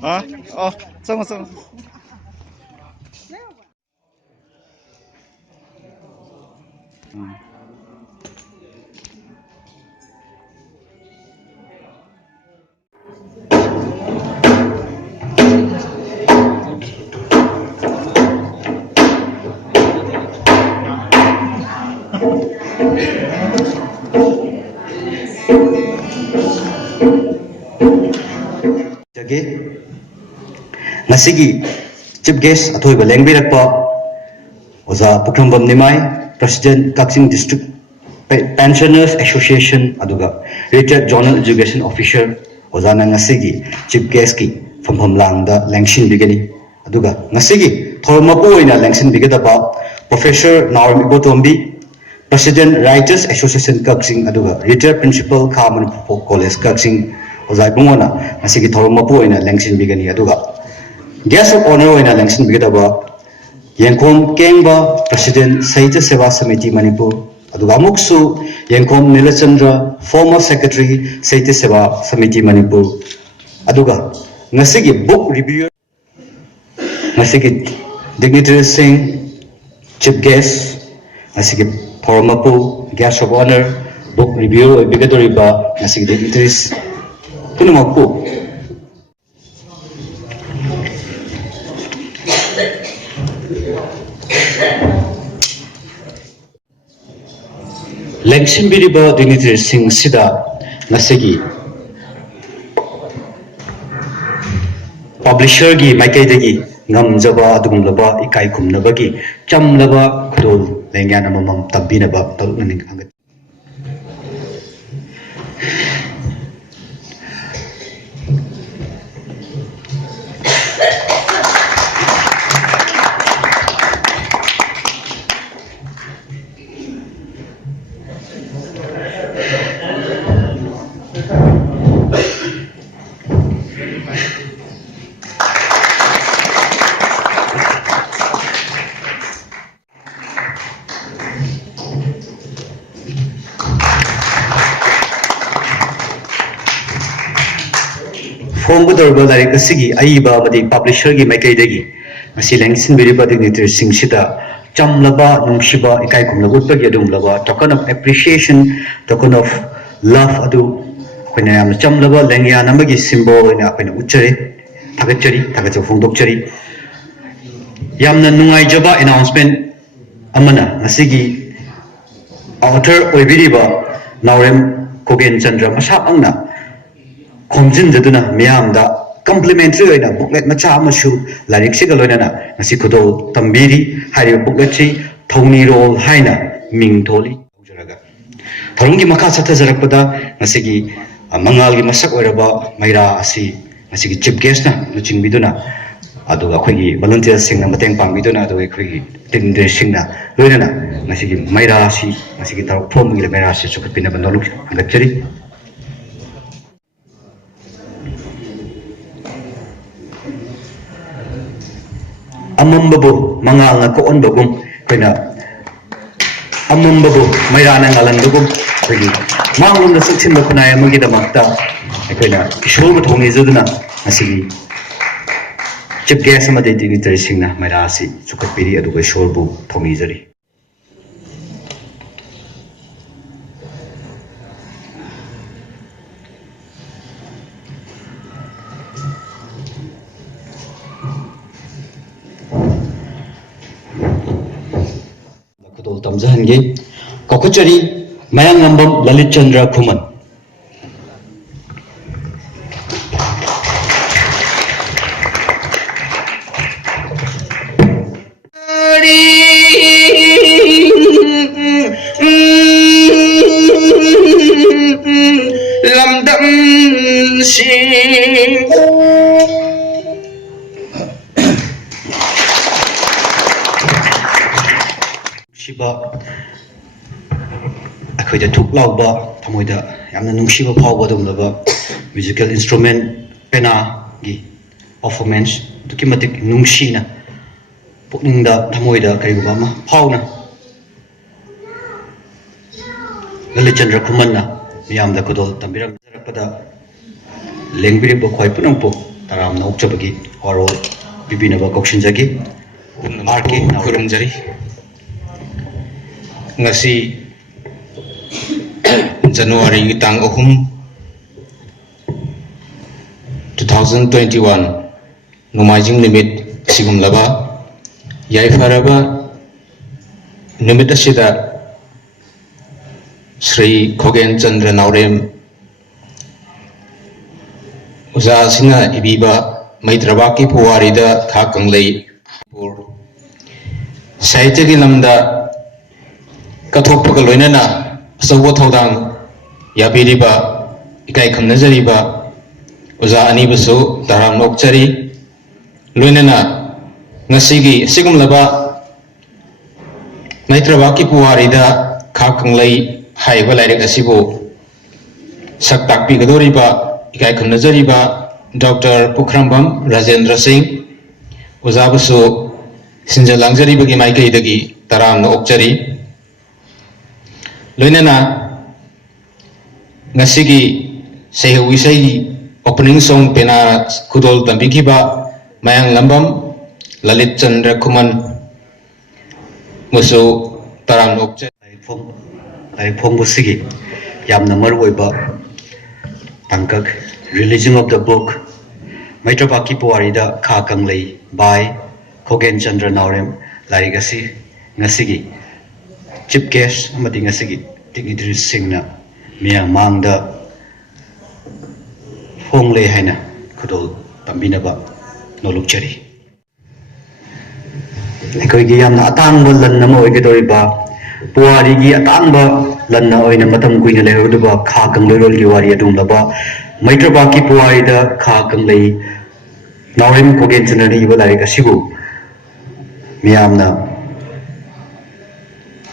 아, 잠깐, 잠깐. जगे ngasigi chief guest athoi ba lengbi rakpa oza pukrambam nimai president Kaksing district pensioners association aduga retired journal education officer oza na ngasigi chief guest ki fampham langda lengshin bigani aduga ngasigi thormapu oina lengshin bigadaba professor Naomi Botombi president writers association Kaksing aduga retired principal Khaman college Kaksing ozai bungona ngasigi thormapu oina lengshin bigani aduga guest of honor oina lengshin bigadaba Yengkom Kengba president Sahitya Seva Samiti Manipur aduga amuksu Yengkom Nilachandra former secretary Sahitya Seva Samiti Manipur aduga ngasigi book reviewer ngasigi dignitary Singh chief guest ngasigi thormapu guest of honor book reviewer bigadoriba ngasigi dignitaries punamakpu lengshin biriba dignitaries sing sida ngasigi publisher gi maikaidagi ngamjaba adugumlaba ikai kumnabagi chamlaba khudol lengyana mamam tabbinaba talunning hangat Fongadorba Larik Asigi, Aiba, the publisher gi Makaidagi, Masilang Biriba dignitary Sing Sita, Chamlaba, Numshiba, Ikaikum Lagupa Yadum Lava, token of appreciation, token of love adu, when I am Chamlaba, Lengia Namagi symbol in Apen Uchari, Tagachari, Tagacho Fundokchari, Yamna Nungai Jaba announcement Amana, Nasigi, author Oibiriba, Naurem Kogen Chandra Masapangna. Khomjin jaduna miyamda complimentary oina booklet macha amashu larik sigaloina ngasi khudo tambiri hari booklet chi thongni role haina ming tholi jaraga tharungi makha chatha jarakpada ngasi gi mangal gi masak oiraba maira asi ngasi gi chief guest na luching biduna adu akhoi gi volunteer sing na mateng pang biduna adu akhoi gi tin de sing na loina ngasi gi maira asi ngasi gi tar phom gi maira asi chukut pina bandolu angachari Amambabu mangal na koon bagum kena amambabu mayra na ngalan bagum kegi manglum na suksin ba kunaya magi damakta kena ishol ba thongi jaduna asigi chief guest ama de dignitary singna mayra asi sukat piri adu ga ishol bu thongi jari Tamzahangi Kokochari Mayang Nambam Lalit Chandra Kuman Lamdam Singh Shiba akhoi thuk lauba thamoida yamna nungshiba phawba dumlaba musical instrument pena gi performance dukimatik nungshina pukningda thamoida kaiguba ma phawna Lalit Chandra Kumanna miyamda kodol tambiram jarakpada lengbiri bo khoi punangpo taram na ukchabagi waro bibinaba kokshinjagi RK Kurumjari ngasi January tang 2021 Nomajing limit sigum laba yai faraba nimit asida Sri Khogen Chandra Naurem Uza Sina Ibiba Maitrabaki Puwarida Khakanglei Saitagi Lamda Kathopaka Loinana Sawa Thodang Yabiriba Ikai Kamnazariba Uza Anibasu Taram Nokchari Loinana Nasigi Sigum Laba Maitrabaki Puwarida Khakanglei Haiba Lairik Asibu Saktakpi Gadoriba Ikai Kamnazariba Dr. Pukhrambam Rajendra Singh Uzabasu Sinjalangzari Bagi Maikai Dagi Taram na Okchari Loinana Ngasigi Sehuisai opening song Pena Kudol Tambikiba Mayang Lambam Lalit Chandra Kuman Musu Taram na Okchari Lai Fombusigi Yamna Marweba Tangkak Religion of the Book Maitrabaki Puwarida Khakanglei by Khogen Chandra Naurem Larigasi Ngasigi Chief Guest Amati Ngasigi Dignitaries Singna Mia Mangda Fonglei Haina Kudol Tambinaba Nolukchari Ekoigi Yamna Atangba Lan Namo Egedoriba Puwarigi Atangba Lan na oina matam kuina lehuduba Khakanglei Rolgi Wari Adumlaba Maitrabaki Puwarida Khakanglei Naurem Khogen Chandra Iba Larigasibu Miyamna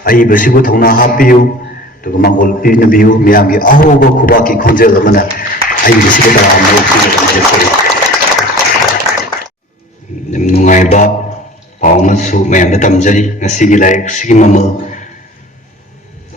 Aiba Sibu Thona Hapiu Tuga Mangol Pinabiu Miyamgi Ahoba Kubaki Konjel Amana Aiba Sibu Taram Nungaiba Paumasu Mayamda Tamjari Ngasigi Laik Sigi Mamal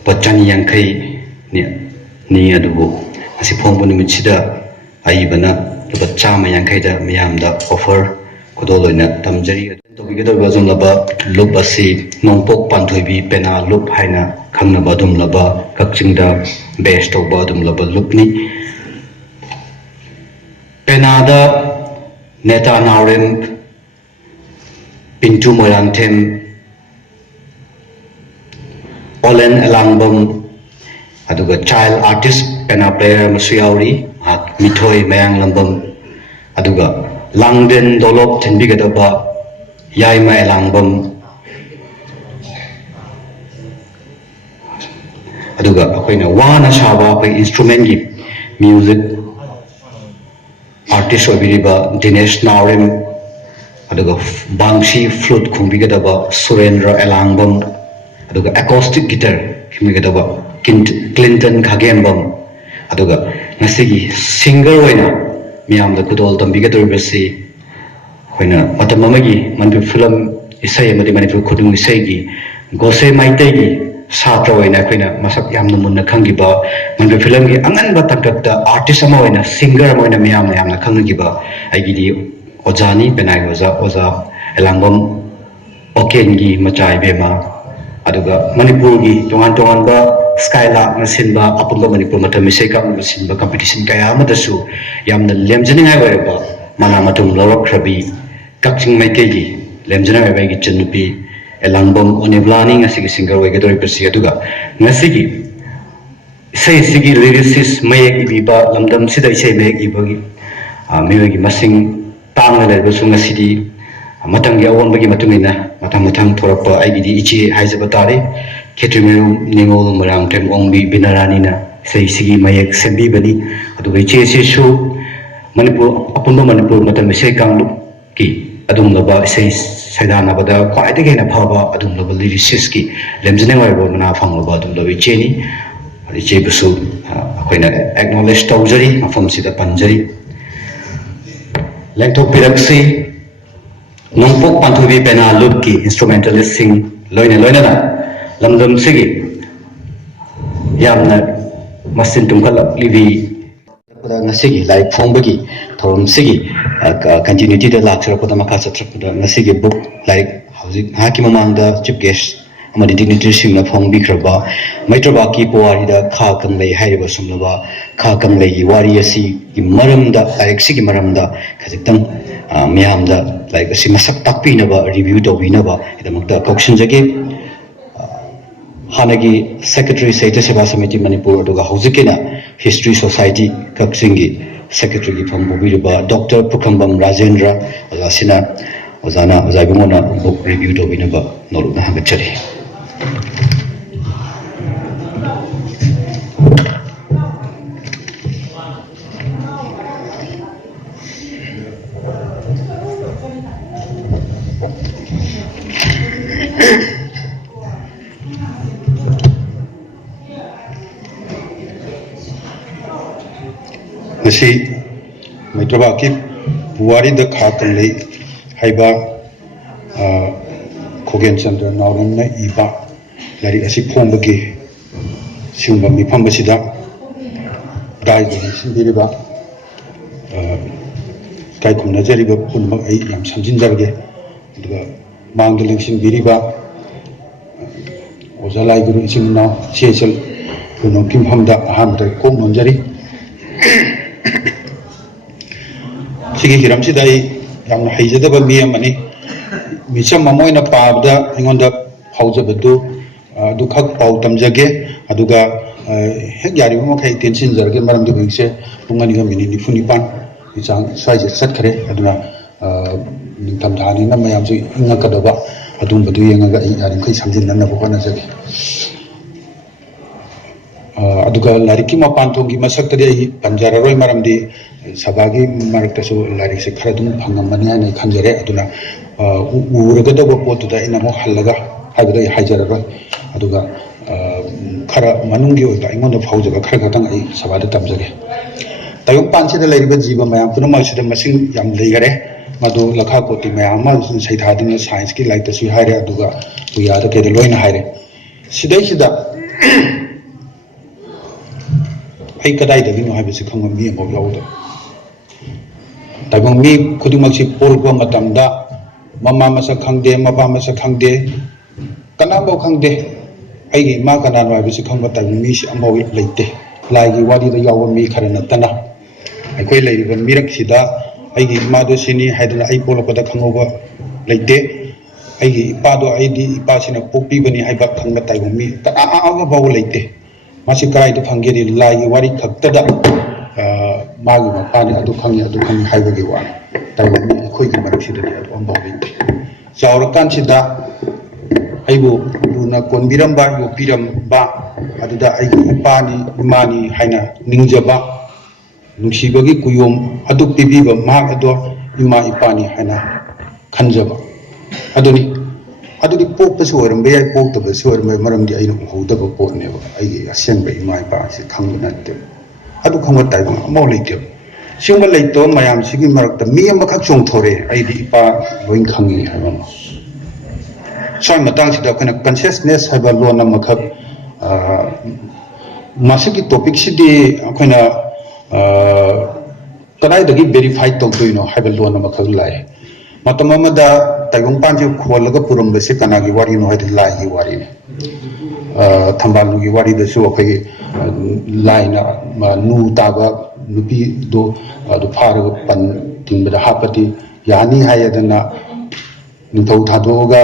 Pachani Yankai Ni Adubu Asi Pombo Nimichida Aibana Chama Yankaida Miyamda offer Kudoloina Tamjari Togida Bazum Laba Lup Asi Nongpok Panthoibi Pena Lup Haina Khangna Badum Laba Kakchingda Best of Badum Laba Lupni Penada Neta Naurem Pintu Moyanthem Olen Elangbam Aduga Child Artist Pena Player Masuyauri Mithoi Mayang Lambam Aduga Langden Dolop Tenbigadaba Yaima Elangbam Aduga Akoina Wana Shaba Akoi Instrument Gi Music Artist Obiriba Dinesh Naurem Aduga Bangshi Flute Kumbigadaba Surendra Elangbam Aduga Acoustic Guitar Kumbigadaba Clinton Khagenbam Aduga Nasigi Singer Waina Miyamda Kudol Tambigadoribasi Hoina Matamamagi Mandu Film Isai Madi Manipur Kudung Isai Gose Maitegi Satra Waina Quina Masak Yamna Muna Kangiba Mandu Film Gi Angan Batakata Artist Amoina Singer Amoina Miyamna Yamna Kangiba Aigidi Ojani Benai Oza Elangom Okengi Machai Bema Aduga Manipur Gi Tongan Ba Skylark Nasinba Apunga Manipur Matamiseka Nasinba competition Kaya Madasu Yamna Lemjaning Iweba Manamatum Lorok Krabi Kakching Maitegi Lemjana Iwegi Chanupi Elangbom Oneblani Asigi Singer Wegatori Persi Aduga Nasigi Say Sigi lyricist Mayek Ibiba Lamdam Sida Isay Mayek Ibagi Miwegi Masing Tang Lebasunga City Matangi Awan Bagi Matumina Matang Torapa Aigidi Ichi Haizabatari Ketrimeru Ningol Marang Tem Ongbi Binaranina Say Sigi Mayek Sembi Bani Aduga Ichi Shu Manipur Apunba Manipur Matamisay Kanglu Ki Adum Laba Say Saidana Bada Quite again a Pava Adum Laba Lyricist Ki Lemzanema Romana Fangaba Adum Lavi Cheni Richebusu Aquina Acknowledge Taujari from Sida Panjari Lento Piraxi Nongpok Panthubi Pena Lubki Instrumentalist Sing Loina Lamdam Sigi Yamna Masin Tungkalak Livi Nasigi like Fombagi थोरम सिगी continuity द लाक्चरपदा मखा चत्रपदा नसिगी book like हौजिक हाकी ममांगदा chief guest amadi dignitary singna phongbikraba maitraba ki powari da kha kanglei haiba sumlaba kha kanglei gi wari asi gi maramda like sigi maramda khajiktang miyamda like asi masak takpinaba review tawinaba idamakta kaukshin jage hanagi secretary sahitya seva samiti manipur aduga haujikena history society kaksingi secretary gi phongbobiruba dr pukhambam rajendra asina ozana ozaibungona book review tawinaba noruna hagachari Nasi Maitraba ki Buwari da kha kanglei haiba Khogen Chandra Nauram na iba lari asi phongbagi singba mifam basida dai gi simbiriba kai khumna jariba punmak ai yam samjinjarge aduga mangda lingsingbiriba ojalai guru isingna chechel kuno kimhamda ahamda kong nonjari sigi hiram sidai yamna haijadaba mi amani micham mamoina paabda ingonda haujabadu adu khak pau tamjage aduga hek yari mo khai tension jarge maram du bingse pungani ga mini nifuni pan ichang swaije sat khare aduna ningtam dhani na mayam ji inga kadaba adum badu yenga ga yari khai samjin nanna bo kana jage aduga lariki ma panthong gi masak tade panjara roi maram di sabagi marak tasu larik se khara dum phangam mani ai khanjare aduna uragadaba potuda ina mo halaga haibada haijara roi aduga khara manungi oida ingonda phaujaga khara khatang ai sabada tamjage tayong panchida leiriba jiba mayam puna masida masing yam leigare madu lakha koti mayam ma saithadina science ki like tasu haire aduga uyada kede loina haire sidai sida ai kadai da gino haibisi khangam mi mo yawda tayong mi khudimak si polba matamda mama masa khangde mapa masa khangde kanabo khangde aigi ma kana no bisi khangba ta mi si ambo leite lai gi wadi da yawa mi kharana tana ai koi lei ban mirak sida aigi ma do sini haidana ai polo pada khangoba leite aigi ipa do ai di ipa sina pokpi bani haiba khangba ta mi ta a ba leite masi karai do khangge ri lai gi wari khakta da ma gi ma pa ni adu khangi haiba gi wa ta mi khoi gi marak sida ni adu ambo leite chaurakan sida aibu luna konbiramba yopiramba aduda aigi ipani imani haina ningjaba nungsibagi kuyom adu pibiba ma ado ima ipani haina khanjaba aduni pokpa soram be ai pokta ba soram maramdi aina hodaba potne ba aigi asenba ima ipa se khangna te adu khangwa tai ba mo leite singba leito mayam sigi marakta mi amakak chong thore aidi ipa loin khangi haba soy matang sida kana consciousness haba lona makhak masiki topic sidi akhona kadai dagi verify tawtoino haba lona makhak lai matamamada tayong panju kholaga purambe se kanagi wari no hadi lai gi wari ne thambalu gi wari da su akhoi lai na nu taga nupi do do pharaga pan tingbada hapati yani hayadana nithau thadoga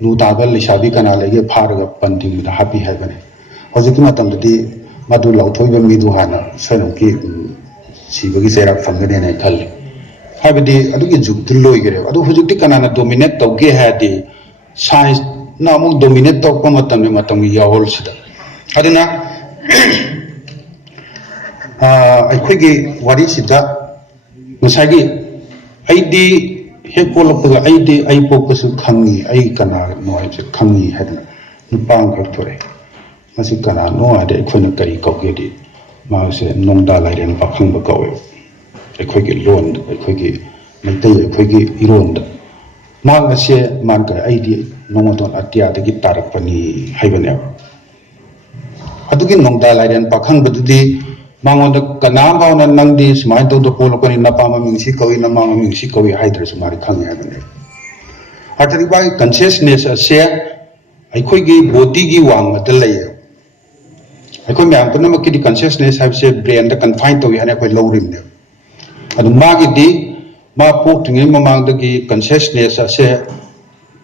nu tagal lishabi kana lege pharaga panding da happy haibane hojiki matam dadi madu lauthoiba midu hana sanam ki sibagi serak fangane ne khal habidi adugi jugdi loigere adu hojiki kana na dominate tawge hadi science na amuk dominate tawpa matam ne matam yawol sida aduna aikhoi wari sida musagi aidi hek polapga aidi ai popasu khangi ai kana no ai khangi hadna nupang khakthore masi kana no ade khoina kari kauge di ma se nongda lairen pakhang ba kawe aikhoi gi lon aikhoi gi maitai aikhoi gi iron da ma ngase man ka aidi nongodon atia de gi tarak pani haibane adugi nongda lairen pakhang badudi मांगोंद कनाम भावना नंगदी सुमाय तो पोलकोनी नपा ममिंगसी कवि नमा ममिंगसी कवि हाइदर सुमारी खंगे हाबने Atri by consciousness से अखोगी body की वांग मत लय अखोई मैम पुनमक की कॉन्शियसनेस हाइबसे ब्रेन द कन्फाइन तो याने अखोई लौरिमने अदु मागिदी मा पोक्टिंग ममांगदगी कॉन्शियसनेस से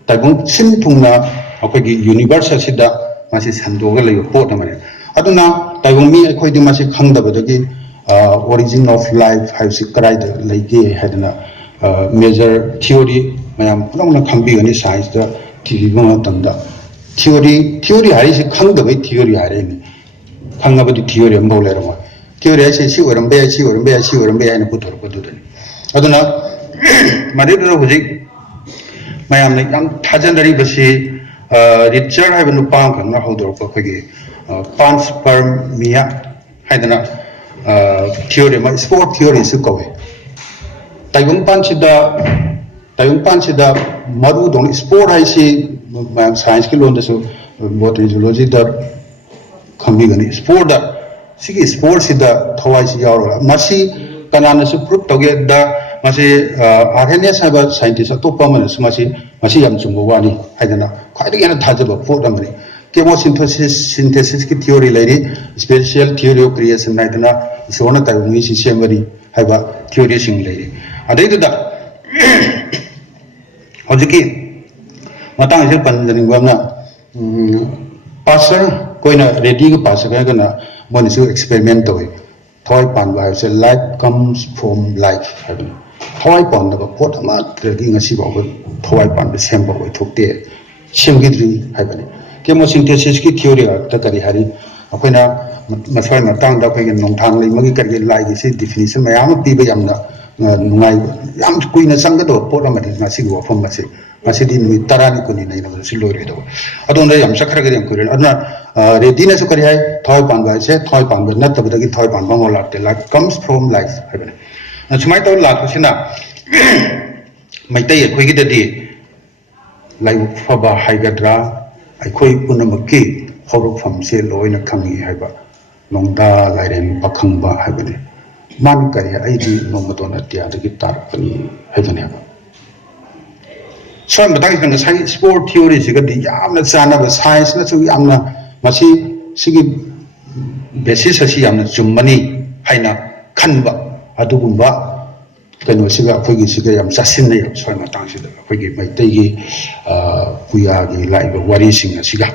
ताइबुंग सिन थुंगना अखोगी यूनिवर्स असिदा मासी संदोगा लय पोट अमने अदुना ताइबुंग मी अखोई दि मासी खंगदबदगी origin of life हाइबसे कराइद लैगे हादना मेजर थ्योरी मैम पुनमना खंबीगनी साइंस द टीवी मतमदा थ्योरी हारिसे खंगदबै थ्योरी हारेनी खंगबदि थ्योरी अमबो लेरम थ्योरी हाइसे सी ओरमबे आइना पुथरपदुदनि अदुना मरिदो हुजि मैम ने याम थाजनदरि बसी रिचर्ड हाइब नुपा खंगना हौदरप खगे पांसपर्मिया हाइदना थ्योरी मा स्पोर्ट थ्योरी सु कवे ताइबुंग पांसिदा मरु दोंग स्पोर्ट हाइसे मैम साइंस के लोन दसु बॉटनी जूलॉजी द खंबीगनी स्पोर्ट द सिगी स्पोर्ट सिदा थवाई सि यारो मसी कनाना सु प्रूफ तोगे द मसी आरएनएस हाइबा साइंटिस्ट अतोपा मनसु मसी याम चुंगो वानी हाइदना खाइदि याना थाजबा पोट अमनी केमोसिंथेसिस की थ्योरी लेरी स्पेशल थ्योरी ऑफ क्रिएशन नाइदना सोना ताइबुंगी सि सेमरी हाइबा थ्योरी सिंग लेरी अदैदुदा हौजिकी मतंग से पंजनिंगबना पासर कोइना रेडी को पासर गना मोनिसु एक्सपेरिमेंट तोय थॉय पान बाय से लाइफ कम्स फ्रॉम लाइफ हाइबन थॉय पान द पोट अमा ट्रेडिंग ngasi बाव थॉय पान सेम बाव थोकते सेमगिद्री हाइबन केमोसिंथेसिस की थ्योरी त करी हारी अखोइना मसवाय मतंग द अखोइ नोंथांग लेमगी करी लाइग से डिफिनिशन मयाम पीबे यामना नुंगाई याम कुइना संगदो पोट अमा ngasi go फम mase ngasi di mi tarani kuni nei na si loi do adon yam sakhra gari kurin adna ready na su kari hai thoi pan ba se thoi pan ba nat tabda ki thoi pan ba ngol lakte like comes from life haibane na chumai to lak sina mai tai khoi gi dadi lai fa ba haigadra ai khoi punamaki horok pham se loina khangi haiba nongda lairen pakhang ba haibane man kari ai di nomato na tia de ki tar pani haibane so matang kan sai sport theory siga di yamna chana ba science na chu yamna masi sigi basis asi yamna chummani haina khanba adugumba kano siga akhoi siga yam chasin na yam so matang sida akhoi gi mai tai gi puya gi lai ba wari sing asiga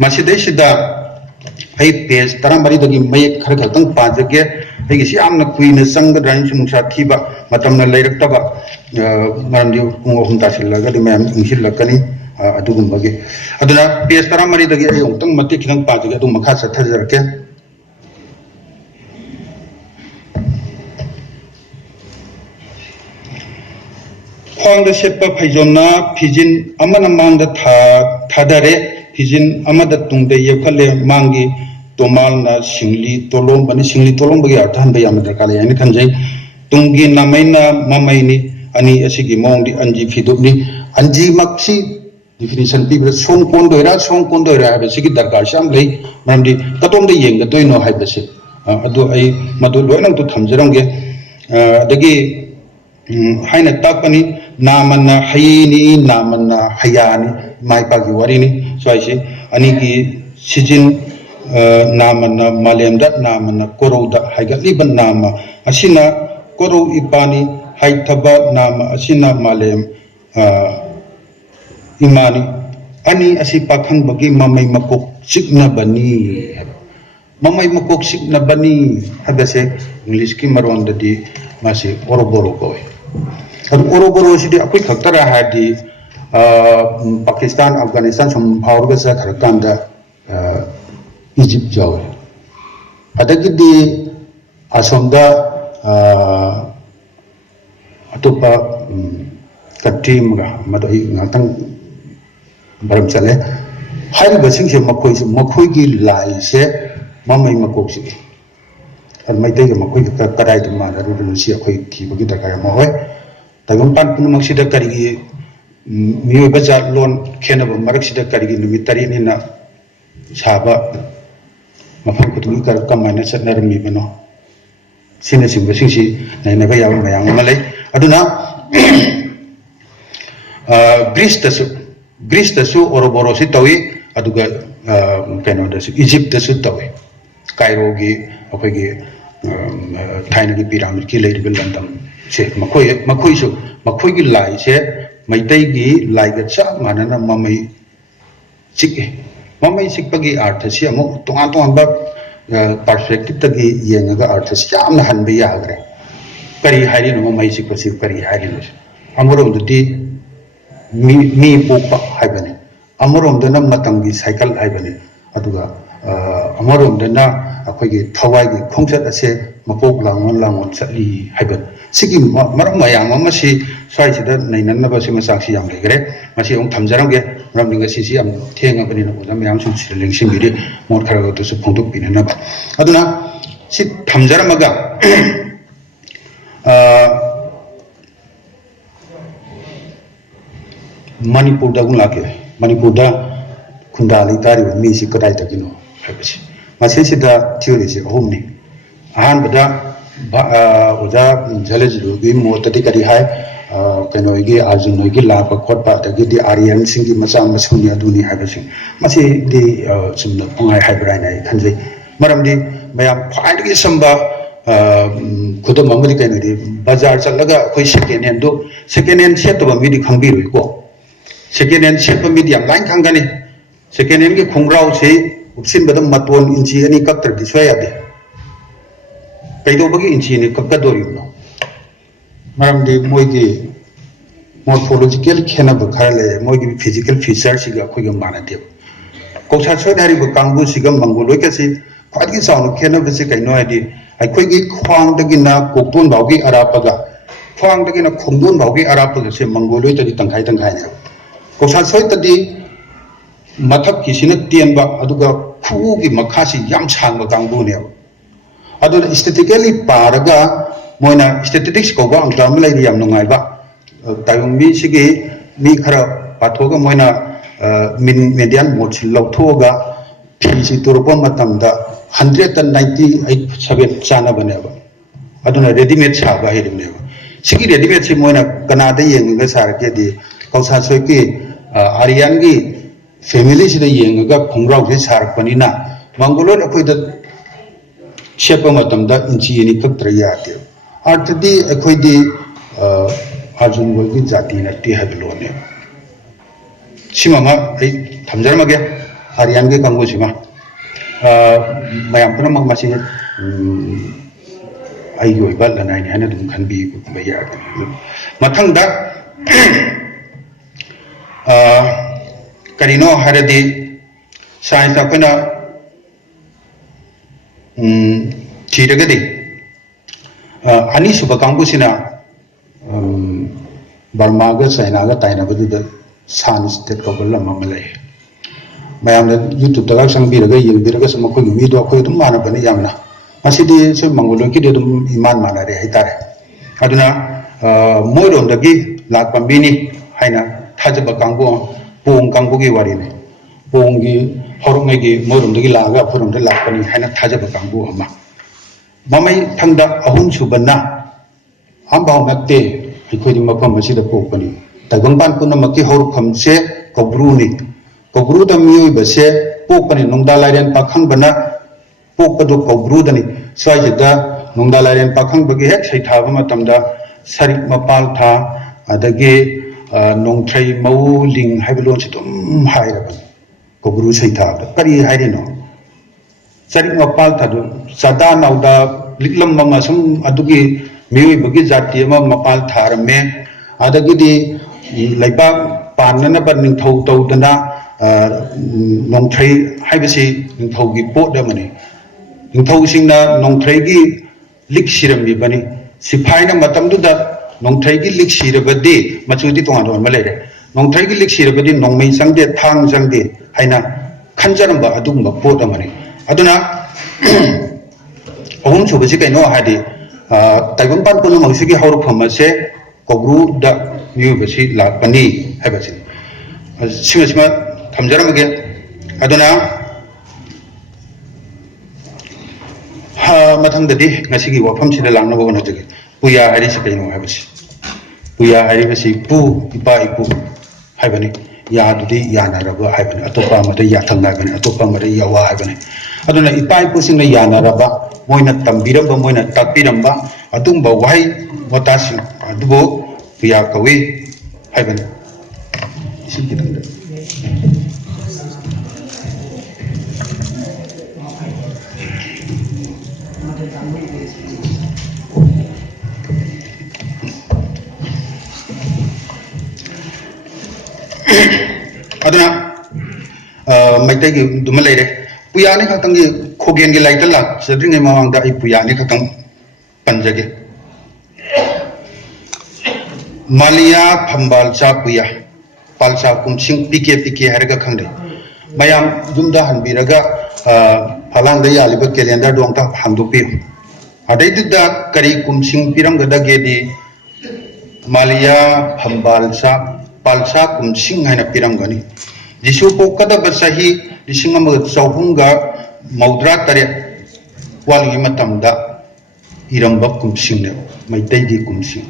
masi dei sida ai page taramari dagi mai khar khar tang pa jage ai gi yamna kuina sanga dran sung sa thiba matamna lairak ta ba maram di ung ohum ta silaga di mayam inghil lakani adugumba ge aduna page taramari dagi ai ongtang mate khidang pa jage adum makha sa thajarke khwang da sepa phaijona phijin amana mang da thadare phijin amada tungde yekhale mangi tomal na singli tolom bagi arthan ba yam darkala yani khanjai tungi namaina mamaini ani asigi mongdi anji phidubni anji maksi definition people song kondoira ha sigi darkar sham lei mamdi katom de yeng da toino ha base adu ai madu loinang tu thamjarangge dagi haina tapani namana hayini namana hayani mai pagi warini so aisi ani ki sijin namana malemda namana korouda haigaliban nama asina korou ipani haithaba nama asina malem imani ani asi pakhang bagi mamai makok sikna bani mamai makok sikna bani hadase english ki maronda di masi oroboro ko oroboro sidi akoi khaktara hadi Pakistan Afghanistan som bhaurga sa kharkanda Egypt jawe adagi di asomda atopa country mga madoi ngatang baram chale hai basing se makhoi gi lai se mamai makok si an mai te makhoi ka karai tu ma ru si akhoi thi bagi dakar ma hoi tagum pan pun maksida kari gi mi baja lon khena ba marak sida kari gi numi tari ni na saba मफम खुदुगी कमायना चटनरमीबनो सिने सिंबसिंगसी नैनबा याव मयाम अमा लै अदुना Greece दसु ओरोबोरोसी तवी अदुगा कनो दसु Egypt दसु Tawi Cairo की अखोगी थाइना की pyramid की लेरिबल लंदम से मखोई की लाई से मैतई की लाई का चा मानना ममई चिके ममई चिकपगी अर्थ से अमु तोंगान पर्सपेक्टिव तगी येंगा अर्थ से यामना हनबे याग्रे करी हारिनो ममई चिकपसी करी हारिनो अमरोमदि मी पोपा हाइबने अमरोमदना मतंगी साइकिल हाइबने अदुगा अमरोमदना अखोगी थवाई की खोंचत असे मपोक लांगोन चली हाइबन सिगी मरम मयाम अमसी स्वाइसिदा नैननबा सि मसाक्सी याम लेगरे मसी ओं थमजरंगे मरम निंगा सिसी याम थेंगबनि न ओजा मयाम सुम सिलिंगसिंगिरि मोर खरगो तो सु फोंदुक पिननबा अदुना सि थमजरमगा मणिपुर दा गुलाके मणिपुर दा खुंदाली तारि मी सि कदाय तगिनो हाइबसि मसेसिदा थ्योरी से अहुमनि अहानबदा ओजा झलजुगी मोतति करी हाय कनोगी अर्जुनोगी लाप खोटपा तगिदि आर्यन सिंगी मचा मसुनि अदुनि हाइबसि मसे दि सुमना पंगाय हाइब्राइनाय खनजै मरमदि मयाम फाइदगी संबा खुदम अमदि कनोदि बाजार चलगा कोई सेकेंड हैंड सेटबा मिदि खंबिरुइको सेकेंड हैंड सेटबा मिदि याम लाइन खंगनी सेकेंड हैंड के खुंग्राव से उपसिन बदम मतोन इंची अनि कक्टर दिसवा यादे कईदोबगी इंची नि कक्कदोरिनो मरमदि मोइगी मोर्फोलॉजिकल खेनब खरले मोइगी फिजिकल फीचर सिगा खोइगा मानदे कोसा सोदारि ब कांगु सिगा मंगोलोय कसी ख्वादगी साउन खेनब से कइनो आदि अखोइगी ख्वांगदगिना कोक्तोन बाउगी अरापगा ख्वांगदगिना खोंदोन बाउगी अरापगा से मंगोलोय तदि तंखाय ने कोसा सोय तदि मथक किसिना तेनबा अदुगा खुगी मखासी याम सांगबा कांगुने अदुना स्टैटिकली पारगा मोइना स्टैटिस्टिक्स कोबा अंक अम लैरि याम नुंगाइबा तायुंबी सिगी मी खरा पाथोगा मोइना मीडियन मोड सि लौथोगा फिसि तुरपो मतमदा 198 चाना बनेबा अदुना रेडीमेड साबा हेरिनेबा सिगी रेडीमेड सि मोइना कनादा येंगा सारकेदि कौसा सोइकी आर्यन की फैमिली से येंगा खुंग्राव से सारपनिना मंगोलोर अखोइदा शेप मतमदा इंची नि कक्तर याते अर्थदि अखोइदि अर्जुन गोगी जाति नति हबलोने सिमामा ऐ थमजरमगे आर्यन के कंगो सिमा मयाम पुनमक मसि आई ओइबा लनाइनि हाना दुम खनबि बया मथंगदा करीनो हरदी साइंस अखना थीरगदि अनीसुब कांगुसिना बर्मा ग चाइना ग ताइनाबदुद सान स्टेट कबल लममलै मयाम यूट्यूब तगा संगबिरगा यंगबिरगा समखोगी मीदो अखोय दुम मानबने यामना मसिदि से मंगोलो की दुम इमान मानारे हैतारे अदुना मोइरोंदगी लाकपा मिनी हाइना थाजब कांगु पोंग कांगु की वारीने पोंगी हरुंगी मोइरोंदगी लागा फुरुंद लाकपनी हाइना थाजब कांगु अमा ममई थंगदा अहुन सुबना अम्बाव नक्ते इखोदि मफम मसिदा पोकपनी तगंपान पुनमकी हौरफम से कब्रुनी कब्रुदा मियोय बसे पोकपनी नोंदा लायरेन पाखंग बना पोकपदो कब्रुदनी स्वाइजदा नोंदा लायरेन पाखंग बगे हेक सैथाब मतमदा सरिक मपाल था अदगे नोंथ्रै मौलिंग हाइबलोन से तुम हाइरबन कब्रु सैथाब करी हाइरिनो सरिक मपाल था सदा नौदा लिक्लम मसुम अदुगी मियोय बगे जाति मपाल थारमे अदगिदी लैबा पाननबा निंथौ तौदना नोंथ्रै हाइबसी निंथौगी पोदमनि निंथौसिंना नोंथ्रैगी लिक्सिरमबि बनि सिफाइना मतमदुदा नोंथ्रैगी लिक्सिरबदि मचुदि तोंगा दोन मलेरे नोंथ्रैगी लिक्सिरबदि नोंमै संगदे थांग संगदे हाइना खनजरमबा अदुगुंबा पोदमनि अदुना अहुम सुबसि canoe हादि ताइबंपान पुनमसिगी हौरफमसे कब्रुदा मियुबसि लापनी हाइबसि Seema थमजरमगे अदुना मथंगदि ngasi gi wafam sida langna bo na jage puya hari se kaino habisi puya hari basi pu ipa ipu haibani ya dudi ya na raba haibani atopa mata ya thangna bani atopa mata ya wa haibani aduna ipa ipu singna ya na raba moina tambiram ba moina takpiram ba adum ba wai watasi adubo puya kawi haibani isin kitanda aduna maitai gi duma leire puya ni khatang gi khogen gi laita la sadring ma wang da I puya ni khatang panjage malia phambal cha puya palcha kumsing pike pike harga khangde mayam dumda hanbiraga phalang da yaliba calendar dong ta hamdupi adai da kari kumsing piram ga da ge di malia phambal cha palsa kumsing haina piramgani jisu pokada basahi lisingama chauhunga maudra tare walgi matamda iramba kumsing ne maitai gi kumsing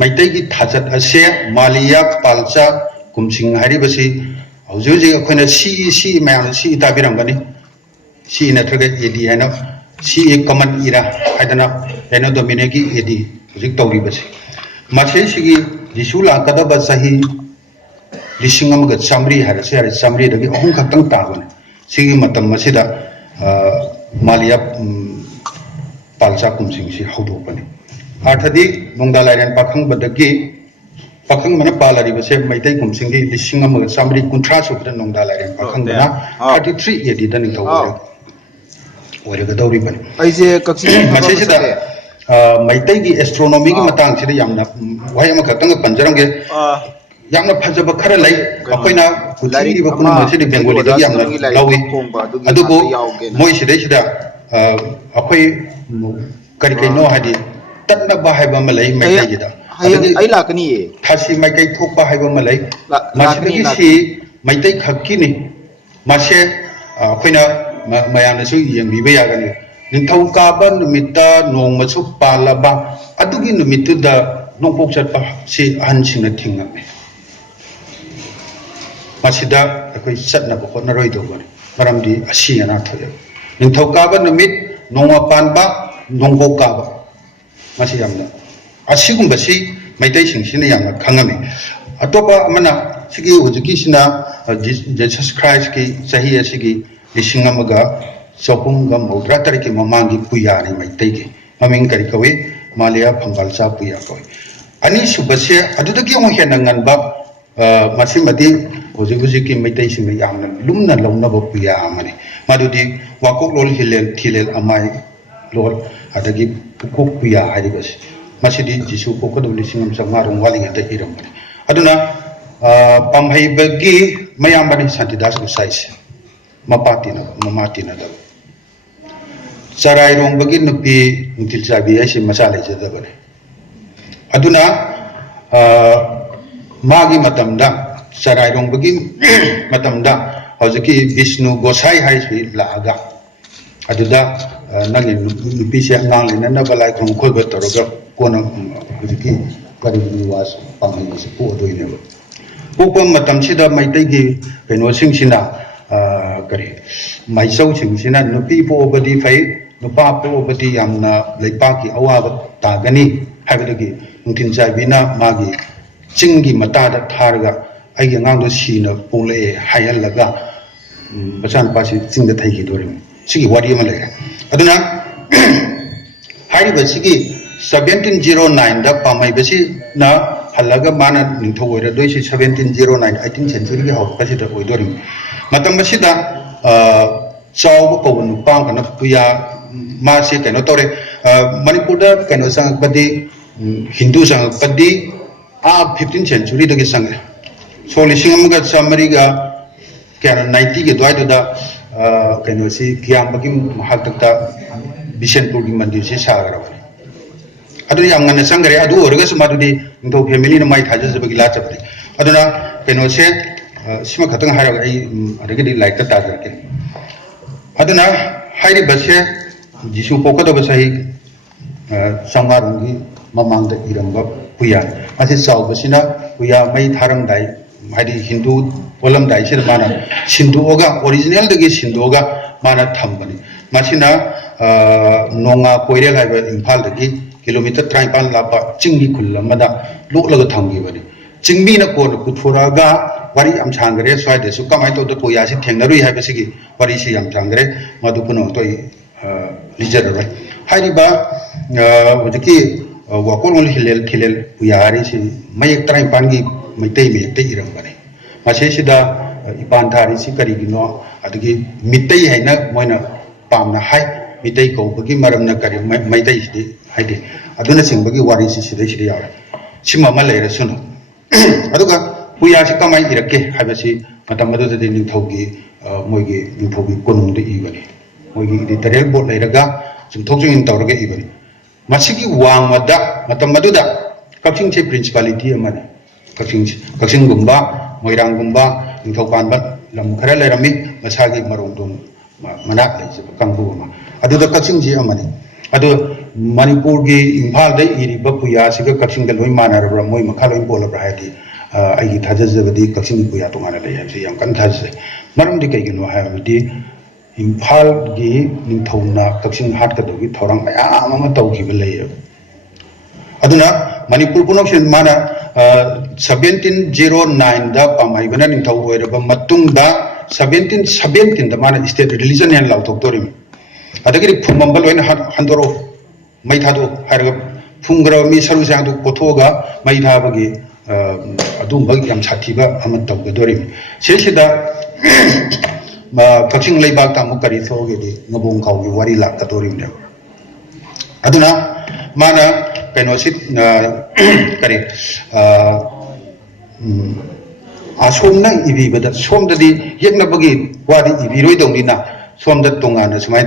maitai gi thajat ase malia palsa kumsing hari basi aujuji akhona si mayam si ta piramgani si na thage edi haina si common ira haidana eno domine gi edi hujik tawri basi masai sigi Jisula kada basahi lisingam ga chamri har se har chamri dagi ahum khatang taban sigi matam masida malia palsa kumsing si hodo pani arthadi nongda lairan pakhang badagi pakhang mana palari base maitai kumsing gi lisingam ga chamri kuntra subda nongda lairan pakhang na 33 yedi dan thaw ore ga dawri pani aise kaksi masai sida maitai gi astronomy gi matang sida yamna wai ama khatang panjarang ge yamna phajaba khara lai akoina kuchiri ba kun masidi bengali da yamna lawi adugo moi sida sida akoi kari kai no hadi tatna ba haiba malai maitai gi da ai lakani ye thasi maikai thok ba haiba malai masidi gi si maitai khakki ni mase akoina mayamna su yengbi ba yagani ninthau kaba numita nongmasu palaba adugi numitu da nongpok chatpa si ahansingna thingame masida akoi chatna ba hotnaroi dobani maramdi asi ana thoye ninthau kaba numit nongwa panba nongpok kaba masi yamna asigumba si maitai singsina yamna khangame atopa amana sigi hujiki sina Jesus Christ ki sahi asigi lisingamaga Sopungam maudra tariki mamangi puya ni maitai ki maming kari kawe malia phambal cha puya kawe ani subase adudagi mo henangan ba masimati hoji ki maitai sing yamna lumna launa ba puya amani madudi wakok lol hilel thilel amai lol adagi pukuk puya hari bas masidi jisu pokod lisingam sangarung waling ata hiram aduna pamhai bagi mayambani santidas ku sais mapatina mamatina da Sarai rong bagi nupi nutil sabi ay masalay sa dabare. Aduna magi matamda sarai rong bagi matamda hojiki Vishnu Gosai hai si laaga. Aduda nangin nupi siya nangin na nabalay kung khol batoroga kono hojiki kariniwas pangay sa po do inebo. Pupo matam sida maitai gi keno sing sina kari mai sau sing sina nupi po badi fai nupa po bati yamna leipaki awaba tagani haibadagi nungtin jaibina magi chingi matada tharga aigi ngangdo sina pole hayalaga basan pasi chingda thaiki dorim sigi wari ma le aduna haiba sigi 1709 da pamai basi na halaga mana ningtho oira doisi 1709 18th century gi haw kasi da oidorim matam basi da chaw ko nu pa kana puya masih kena tore Manipur da kena sang padi Hindu sang padi 15th century da sang so lisingam ga samari ga kena 90 ge dwai da kena si kiam bagi mahal takta Bisenpur gi mandir si sagara adu yang ngana sangare adu orga semadu di ndo family na mai thaja sebagi la chapri aduna kena se sima khatang haraga ai adagi di like ta jar ke aduna hairi bashe जिसु पोकदब सही संगारंगी ममांग the इरंब पुया असे साउबसिना पुया मई थारंदाई हादि हिंदू ओलमदाई सिर माना सिंधुओगा original दगी सिंधुओगा माना थंबनी मासिना नोंगा कोइरेल हाइबा Imphal दगी kilometre 53 लापा चिंगी खुल्ला मदा लोकलग थंगी बनी चिंगी न कोन पुथुरागा वारी am changre swaide su kamai to the puya si thengnaru hai basigi wari si am changre madupuno to lijar right hari ba ujiki wakol hilel hilel puya hari si mayek trai pangi mitai me te iram bane mase sida ipan thari si kari gino adigi mitai hai na moina pamna hai mitai ko bagi maram na kari maitai si haide aduna singbagi wari si sida sida ya sima malere suno aduga puya si kamai irake habasi matam madu de ningthogi moigi ningthogi konung de ibani moigi editorial board leiraga sum thokjing tawraga ibani masigi wang mada matam madu da kaksing che principality amane kaksing gumba moirang gumba ningthaupan ba lam khara leirami masagi marongdum manak leise kangbu ma adu da kaksing ji amane adu manipur gi imphal de iri ba puya siga kaksing da loi manarabra moi makhaloi bolabra hadi आई थाजबदी कक्सिंग पुया तोंगाना ले है याम कन थाजे मरम दि कइगिनो हाबदी इम्फाल गी निंथौना कक्सिंग हाट कदोगी थौरंग मयाम अमा तौखिब लेय अदुना मणिपुर पुनोक्सिन माना 1709 दा पामाइबना निंथौ होयरबा मतुंगदा 1717 दा माना स्टेट रिलीजन एन लाउथोक्तोरिम अदगिरि फुमंबल होयना हंदोरो मैथादो हारगा फुंग्रा मी सरुसा दो कोथोगा मैथाबगी अदुंबग याम साथीबा अमत तौगदोरिम सेसिदा कक्सिंग लेबाक तामु करि थोगेदि ngabong khawgi wari lakadोरिम ने अदुना माना पेनोसिट करि आसोमना इबिबदा सोमददि येकनबगी वारि इबिरोय दौनिना सोमदा तोंगाना सुमाय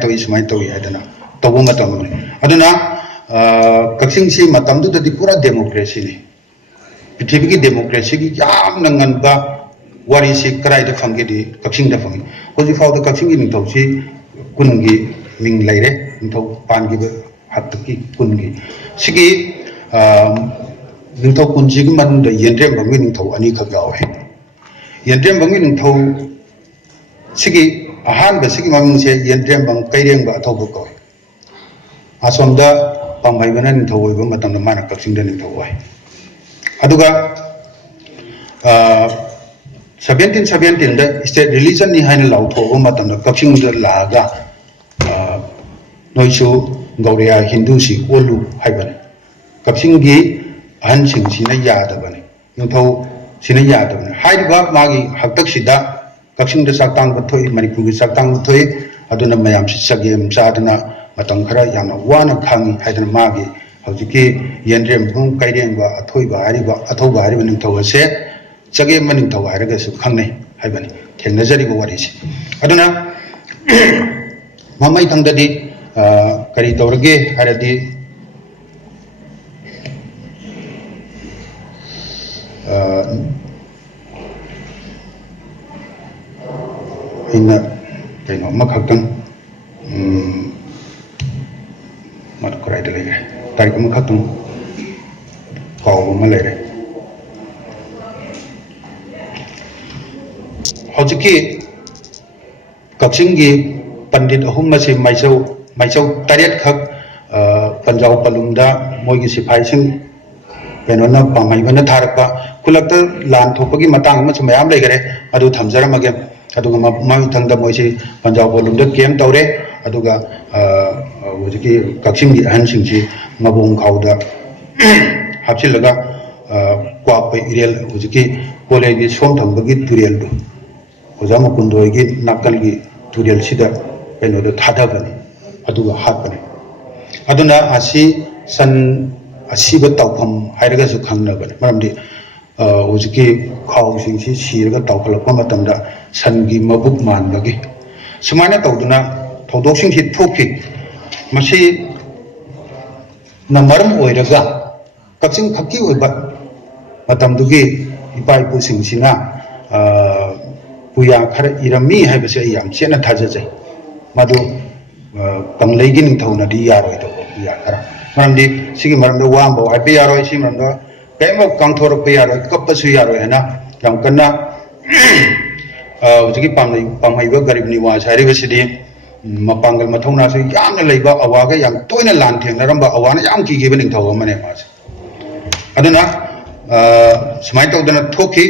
तोइ हादना तौबो मतमने अदुना कक्सिंग सि मतमदुदि पूरा डेमोक्रेसी ने पृथ्वी की डेमोक्रेसी की याम नंगनबा वारी से कराइद फंगेदि कक्सिंग दा फंगी होजि फाउद कक्सिंग की निंथौ से कुनगी मिंग लाइरे निंथौ पानगी हात की कुनगी सिगी निंथौ कुनजी की मन द येंद्रेम बंगी निंथौ अनि खग यावे येंद्रेम बंगी निंथौ सिगी अहान बसिगी ममिंग से येंद्रेम बंग कैरेंग बा अथौ बको असोमदा पामाइबना निंथौ ओइबा मतम माना कक्सिंग दा निंथौ वाय अदुगा 1717 दा स्टेट रिलीजन नि हाइन लाउथोबो मतम कक्सिंग दा लागा नोइसु गौरिया हिंदू सी ओलु हाइबने कक्सिंग गी अहन सिंग सिना यादबने निंथौ सिना यादबने हाइबा मागी हक्तक सिदा कक्सिंग दा साक्तांग बथोइ मणिपुर गी साक्तांग बथोइ अदुना मयाम सि सगेम चादना मतम खरा याना वाना खांगी हाइदना मागी हौजिकी येंद्रेम भूम कैरेंबा अथोइबा हारिबा अथौबा हारिबा निंथौ से चगे मनिंथौ हारगसु खंगनै हाइबनि थेंनजरिबा वारिसि अदुना ममै थंगदि करी तौरगे हारदि इन कइनो मखक्तन मत कराइद लेगे तारीख मखक्तन काव म लेरे हौजिकी कक्सिंग की पंडित अहुम से माइचौ तरेट खक पंजाब पलुंगदा मोगी सिपाही सिंह पेनोना पामाइबना थारकपा खुलक्त लान थोपगी मतांग म मयाम लेगरे अदु थमजरमगे अदुगा माइथंगदा मोइसे पंजाब पलुंगदा केम तौरे अदुगा हौजिकी कक्सिंग की अहन सिंगसी ngabong khawda hapsilaga kwap irel hujiki kole gi som thambagi turel do ojama kundoi gi nakal gi turel sida peno do thada bani aduga hapani aduna asi san asiba tawpham hairaga su khangna bani maramdi hujiki khaw sing si siraga tawkhalakpa matamda san gi mabuk man bagi sumana tawduna thodok sing si thokki masi नमरम ओइरगा Kakching खक्की ओइबा मतमदुगी इपाई पुसिंगसिना पुया खर इरमी हाइबसे याम चेना थाजजै मदु कंगलेगी निंथौनदी यारोइदबो याखरा मरमदि सिगी मरमदो वामबो highway यारोइ सि मरमदो camo कांथोरपे यारोइ कप्पसु यारोइ हना याम कन्ना हुजगी पामैबो गरीब निवास हारिबसिदि मपांगल मथौना से यामना लैबा अवागा याम तोइना लान थेंगनरंबा अवाना याम कीगिबे निंथौ अमने मास अदुना समाय तौदना थोखी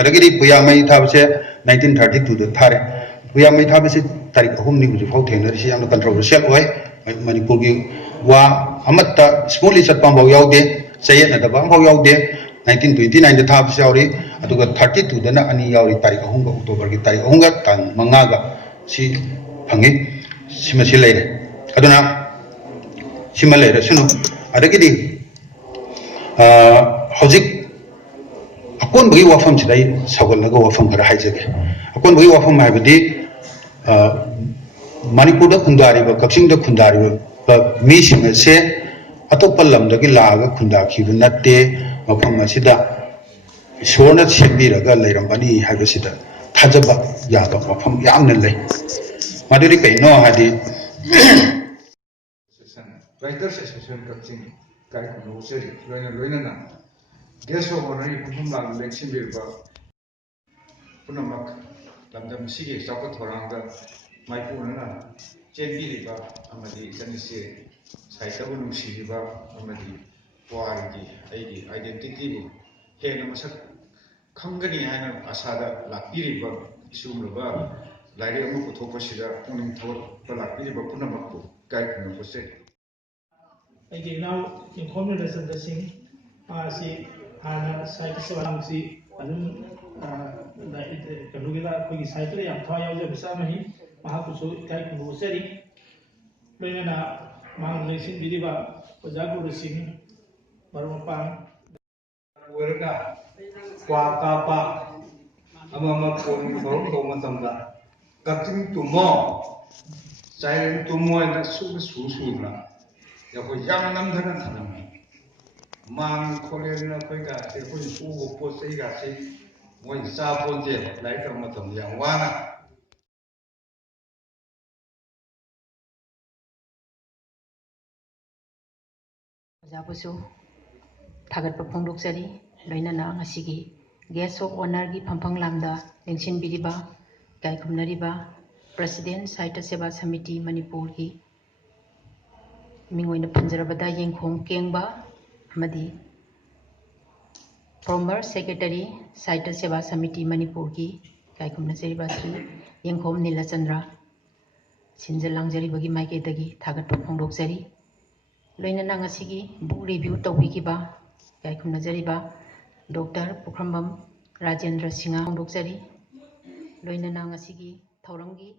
अदगिरि पुयामै थाबसे 1932 दा थारे पुयामै थाबसे तारीख अहुमनि हुजुफाव थेंनरिसि यामना कंट्रोवर्शियल ओय मणिपुर की वा अमत्ता स्मूथली चटपांबाव यावदे चयेतना दबा अंबाव यावदे 1929 दा थाबसे यावरि अदुगा 32 दना अनि यावरि तारीख अहुमगा अक्टोबर की तारीख अहुमगा तांग मंगागा सी फंगी सिमसि लेरे अदुना सिमा लेरे सुनु अदगिरि हौजिक अकोनबगी वाफम सिदाई सगलनगा वाफम खरा हाइजगे अकोनबगी वाफम हाइबदि मणिपुर खुंदारीब कक्सिंग खुंदारीब मीसिंग से अतोप लमदगी लागा खुंदाखिब नत्ते मफम असिदा ईश्वरना सेंबीरगा लेरंबनी हाइबसिदा थाजबा याबा मफम यामना लay मदुरी कैनो हादि राइटर्स एसोसिएशन कक्सिंग कार्यक्रम उसेरी लोइना गेस्ट ऑफ ऑनर पुनम लाग इलेक्शन बिरबा पुनमक लमदम सिगे चापत थोरांगा माइपुनना चेंबिरिबा अमदि जनिसे साइटबु नुसिरिबा अमदि वारगी आइगी आइडेंटिटी बु हेन मसक खंगनी हाना आसादा लापिरिबा सुमरबा लाइरे अमु पुथोपसिदा पुनिंग थोर लापिरिबा पुनमकु गाइडनु बसे अगे नाउ इनफॉर्मल रेजिडेंसिंग आसी हाना साइट से वांगसी अदुम कनुगिला कोई साइट रे याम थवा यावजे बिसा मही महाकुसु इकाई कुसरी लोइना मांग लेसिन बिदिबा ओजागुरु सिंह मरमपां वरगा क्वा कापा अममा फोन फोन तो मतमदा कटिंग तुमो चाइल्ड तुमो ना सुना या कोई याम नमधना थनम मांग खोलेना कोई का से कोई सुगो पोसे का से मोय सा पोते लाइक मतम या वाना जाबुसु थागत फोंदोकसरी लोइनाना ngasiगी गेस्ट ऑफ ऑनर की फंफंग लामदा लेंसिन बिरिबा गायखुमनरिबा प्रेसिडेंट साहित्य सेवा समिति मणिपुर की मिंगोइना पंजरबदा येंखोंग केंगबा अमदी फॉर्मर सेक्रेटरी साहित्य सेवा समिति मणिपुर की गायखुमनजरिबा श्री येंखोम नीलचंद्र सिंजल लांजरिबगी माइकेदगी थागत फोंदोकसरी लोइनाना ngasiगी बुक रिव्यू तौबिगिबा गायखुमनजरिबा डॉक्टर पुखरमबम राजेंद्र सिंह फोंदोकसरी लोइनाना ngasiगी थौरंगी